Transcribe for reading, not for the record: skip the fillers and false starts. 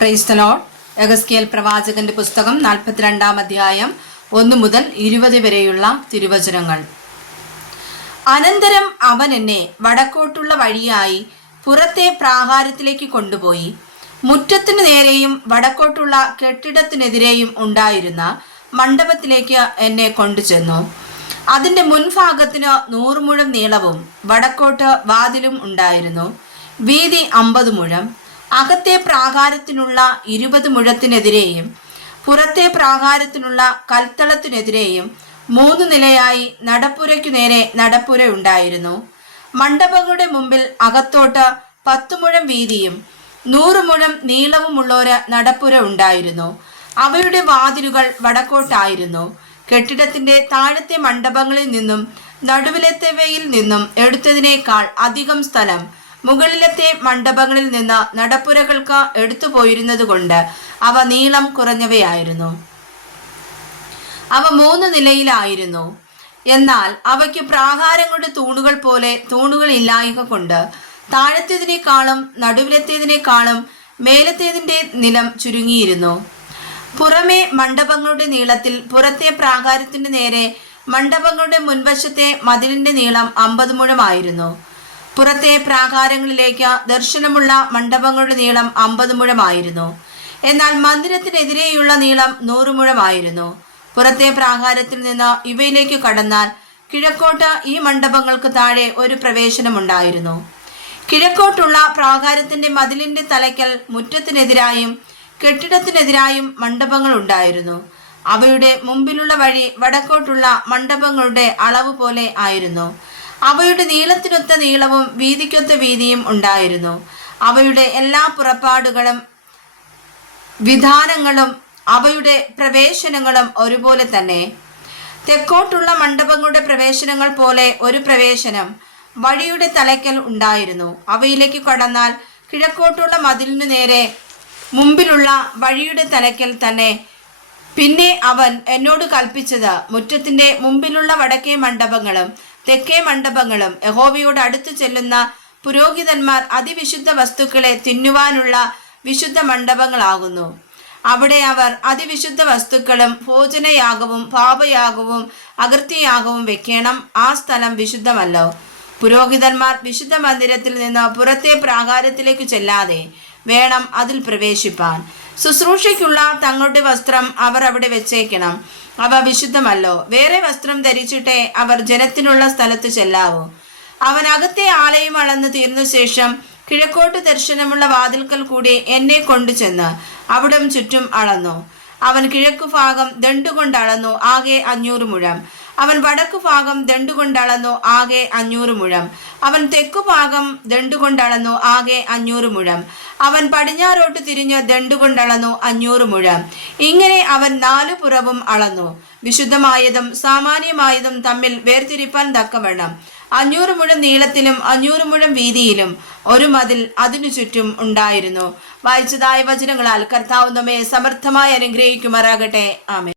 Praise the Lord. യെഹെസ്കേൽ പ്രവാചകന്റെ പുസ്തകം 42-ാം അധ്യായം 1 മുതൽ 20 വരെയുള്ള തിരുവചനങ്ങൾ. അനന്തരം അവൻ എന്നെ വടക്കോട്ടുള്ള വഴിയായി പുറത്തെ പ്രാകാരത്തിലേക്ക് കൊണ്ടുപോയി. മുറ്റത്തിനു നേരെയും വടക്കോട്ടുള്ള കെട്ടിടത്തിനെതിരെയും ഉണ്ടായിരുന്ന മണ്ഡപത്തിലേക്ക് എന്നെ കൊണ്ടുചെന്നു. അതിന്റെ മുൻഭാഗത്തിന് 100 മുഴം നീളവും വടക്കോട്ട് വാതിലും ഉണ്ടായിരുന്നു. വീതി 50 മുഴം. അകത്തെ പ്രാകാരത്തിനുള്ള 20 മുഴത്തിനെതിരെയും പുറത്തെ പ്രാകാരത്തിനുള്ള കൽത്തളത്തിനെതിരെയും 3 നിലയായി നടപ്പുരയ്ക്കു നേരെ നടപ്പുര ഉണ്ടായിരുന്നു. മണ്ഡപങ്ങളുടെ മുമ്പിൽ അകത്തോട്ട് 10 മുഴം വീതിയും 100 മുഴം നീളവുമുള്ളൊരു നടപ്പുര ഉണ്ടായിരുന്നു. അവയുടെ വാതിലുകൾ വടക്കോട്ടായിരുന്നു. കെട്ടിടത്തിന്റെ താഴത്തെ മണ്ഡപങ്ങളിൽ നിന്നും നടുവിലത്തെവയിൽ നിന്നും എടുത്തതിനേക്കാൾ അധികം സ്ഥലം മുകളിലത്തെ മണ്ഡപങ്ങളിൽ നിന്ന് നടപ്പുരകൾക്ക് എടുത്തുപോയിരുന്നത് കൊണ്ട് അവ നീളം കുറഞ്ഞവയായിരുന്നു. അവ 3 നിലയിലായിരുന്നു. എന്നാൽ അവയ്ക്ക് പ്രാകാരങ്ങളുടെ തൂണുകൾ പോലെ തൂണുകൾ ഇല്ലായ്ക കൊണ്ട് താഴത്തേതിനേക്കാളും നടുവിലത്തേതിനേക്കാളും മേലത്തേതിന്റെ നിലം ചുരുങ്ങിയിരുന്നു. പുറമേ മണ്ഡപങ്ങളുടെ നീളത്തിൽ പുറത്തെ പ്രാകാരത്തിന്റെ നേരെ മണ്ഡപങ്ങളുടെ മുൻവശത്തെ മതിലിന്റെ നീളം 50 മുഴമായിരുന്നു. പുറത്തെ പ്രാകാരങ്ങളിലേക്ക് ദർശനമുള്ള മണ്ഡപങ്ങളുടെ നീളം 50 മുഴമായിരുന്നു. എന്നാൽ മന്ദിരത്തിനെതിരെയുള്ള നീളം 100 മുഴമായിരുന്നു. പുറത്തെ പ്രാകാരത്തിൽ നിന്ന് ഇവയിലേക്ക് കടന്നാൽ കിഴക്കോട്ട് ഈ മണ്ഡപങ്ങൾക്ക് താഴെ ഒരു പ്രവേശനമുണ്ടായിരുന്നു. കിഴക്കോട്ടുള്ള പ്രാകാരത്തിന്റെ മതിലിന്റെ തലയ്ക്കൽ മുറ്റത്തിനെതിരായും കെട്ടിടത്തിനെതിരായും മണ്ഡപങ്ങൾ ഉണ്ടായിരുന്നു. അവയുടെ മുമ്പിലുള്ള വഴി വടക്കോട്ടുള്ള മണ്ഡപങ്ങളുടെ അളവ് പോലെ ആയിരുന്നു. അവയുടെ നീളത്തിനൊത്ത നീളവും വീതിക്കൊത്ത വീതിയും ഉണ്ടായിരുന്നു. അവയുടെ എല്ലാ പുറപ്പാടുകളും വിധാനങ്ങളും അവയുടെ പ്രവേശനങ്ങളും ഒരുപോലെ തന്നെ. തെക്കോട്ടുള്ള മണ്ഡപങ്ങളുടെ പ്രവേശനങ്ങൾ പോലെ ഒരു പ്രവേശനം വഴിയുടെ തലയ്ക്കൽ ഉണ്ടായിരുന്നു. അവയിലേക്ക് കടന്നാൽ കിഴക്കോട്ടുള്ള മതിലിനു നേരെ മുമ്പിലുള്ള വഴിയുടെ തലയ്ക്കൽ തന്നെ. പിന്നെ അവൻ എന്നോട് കൽപ്പിച്ചത്, മുറ്റത്തിന്റെ മുമ്പിലുള്ള വടക്കേ മണ്ഡപങ്ങളും തെക്കേ മണ്ഡപങ്ങളും യഹോവയോട് അടുത്തു ചെല്ലുന്ന പുരോഹിതന്മാർ അതിവിശുദ്ധ വസ്തുക്കളെ തിന്നുവാനുള്ള വിശുദ്ധ മണ്ഡപങ്ങളാകുന്നു. അവിടെ അവർ അതിവിശുദ്ധ വസ്തുക്കളും ഭോജനയാഗവും പാപയാഗവും അകൃത്യയാഗവും വെക്കണം. ആ സ്ഥലം വിശുദ്ധമല്ലോ. പുരോഹിതന്മാർ വിശുദ്ധ മന്ദിരത്തിൽ നിന്ന് പുറത്തെ പ്രാകാരത്തിലേക്ക് ചെല്ലാതെ വേണം അതിൽ പ്രവേശിപ്പാൻ. ശുശ്രൂഷയ്ക്കുള്ള തങ്ങളുടെ വസ്ത്രം അവർ അവിടെ വെച്ചേക്കണം. അവ വിശുദ്ധമല്ലോ. വേറെ വസ്ത്രം ധരിച്ചിട്ടേ അവർ ജനത്തിനുള്ള സ്ഥലത്ത് ചെല്ലാവൂ. അവൻ അകത്തെ ആലയം അളന്ന് തീർന്ന ശേഷം കിഴക്കോട്ട് ദർശനമുള്ള വാതിൽക്കൽ കൂടി എന്നെ കൊണ്ടുചെന്ന് അവിടം ചുറ്റും അളന്നു. അവൻ കിഴക്കുഭാഗം ദണ്ടുകൊണ്ട് അളന്നു, ആകെ 500 മുഴം. അവൻ വടക്കുഭാഗം ദണ്ടുകൊണ്ട് അളന്നു, ആകെ 500 മുഴം. അവൻ തെക്കുഭാഗം ദണ്ടുകൊണ്ട് അളന്നു, ആകെ 500 മുഴം. അവൻ പടിഞ്ഞാറോട്ട് തിരിഞ്ഞ് ദണ്ടുകൊണ്ട് അളന്നു, 500 മുഴം. ഇങ്ങനെ അവൻ 4 പുറവും അളന്നു. വിശുദ്ധമായതും സാമാന്യമായതും തമ്മിൽ വേർതിരിപ്പാൻ തക്കവണ്ണം 500 മുഴം നീളത്തിലും 500 മുഴം വീതിയിലും ഒരു മതിൽ അതിനു ചുറ്റും ഉണ്ടായിരുന്നു. വായിച്ചതായ വചനങ്ങളാൽ കർത്താവ് നമ്മെ സമർത്ഥമായി അനുഗ്രഹിക്കുമാറാകട്ടെ. ആമേൻ.